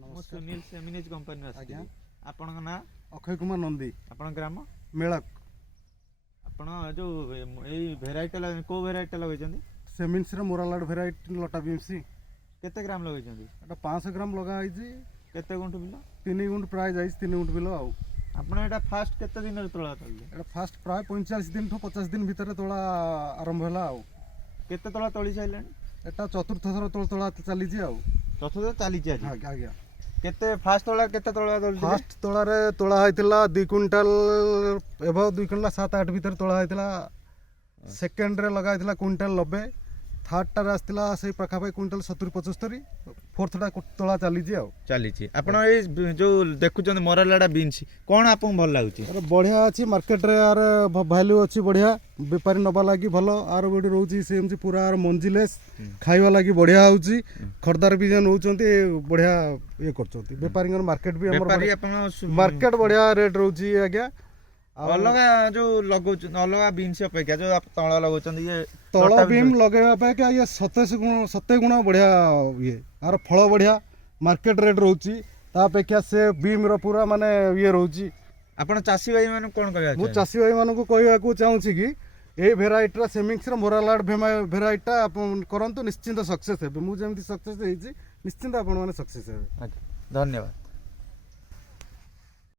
ମୁଁ ସୁନିଲ ସେମିନିଜ कंपनी आज्ञा ଆପଣଙ୍କ ନାଁ अक्षय कुमार नंदी ଆପଣ ଗ୍ରାମ मेलक ଆପଣ ଯୋଉ ଏଇ ଭେରାଇଟି କୋଉ ଭେରାଇଟି ଲଗେଇଛନ୍ତି सेमिन्स मोरालाड भेराइटी लटा बीमसी କେତେ ଗ୍ରାମ ଲଗେଇଛନ୍ତି एटा 500 ग्राम लगा କେତେ ଗୁଣ୍ଠ ବିଲ 3 गुंठ प्राय जाइए 3 गुंठ बिलो आउ ଆପଣ ଏଟା ଫାଷ୍ଟ କେତେ ଦିନରେ ତୋଳା ତଳିଲେ एटा फास्ट प्राय 45 दिन ठू 50 दिन भीतर तोला आरंभ होला आउ କେତେ ତୋଳା ତଳି ସାରିଲେଣି एटा चतुर्थ थर तोला चली आउ ଚତୁର୍ଥ ଚାଲିଛି ଆଜି आज्ञा କେତେ ଫାଷ୍ଟ ତୋଳା କେତେ ତୋଳା ତଳି फास्ट तोलारे तोला होइतिला 2 क्विंटल एबो 2 क्विंटल 7-8 भीतर तोला होइतिला सेकंड रे लगा होइतिला क्विंटल 90 थर्ड टार आस्तिला से पाखापाखि क्विंटल 70-75 फोर्थ टा तोला चली आउ ଚାଲିଛି ଆପଣ ଏଇ ଯୋଉ ଦେଖୁଛନ୍ତି ମରାଲାଡା ବିନ୍ସ କଣ ଆପଣଙ୍କୁ ଭଲ ଲାଗୁଛି अरे बढ़िया अच्छी मार्केट रे यार वैल्यू अच्छी बढ़िया बेपारी नबा लगी भल आर गोटे रोची सेमती पूरा यार मंजिलेस खाइबा लगी बढ़िया होची खरदार भी जे नउचंती बढ़िया ये करचंती बेपारी मार्केट भी हमर ବେପାରୀ ଆପଣ मार्केट बढ़िया रेट रोची आज्ञा ଅଲଗା ଯୋଉ ଲଗାଉଛନ୍ତି ଅଲଗା ବିନ୍ସ ଅପେକ୍ଷା ଯୋଉ ତଳ ଲଗାଉଛନ୍ତି ଇଏ तल बीम लगेवा पे क्या ये 70 गुण बढ़िया ये आर फल बढ़िया मार्केट रेट रोची ता अपेक्षा से बीम रो पूरा माने ये रोची ଆପଣ ଚାଷୀ ଭାଇ ମାନଙ୍କୁ କଣ କହିବା मु चाषी भाई मानक कहवाकू चाहूँगी कि ये भेराइटी सेमिक्स मोरालाड भेराइटा करंतु निश्चिंत सक्सेस हे मुझे सक्सेस निश्चिंत आपण मैंने सक्सेस हे धन्यवाद।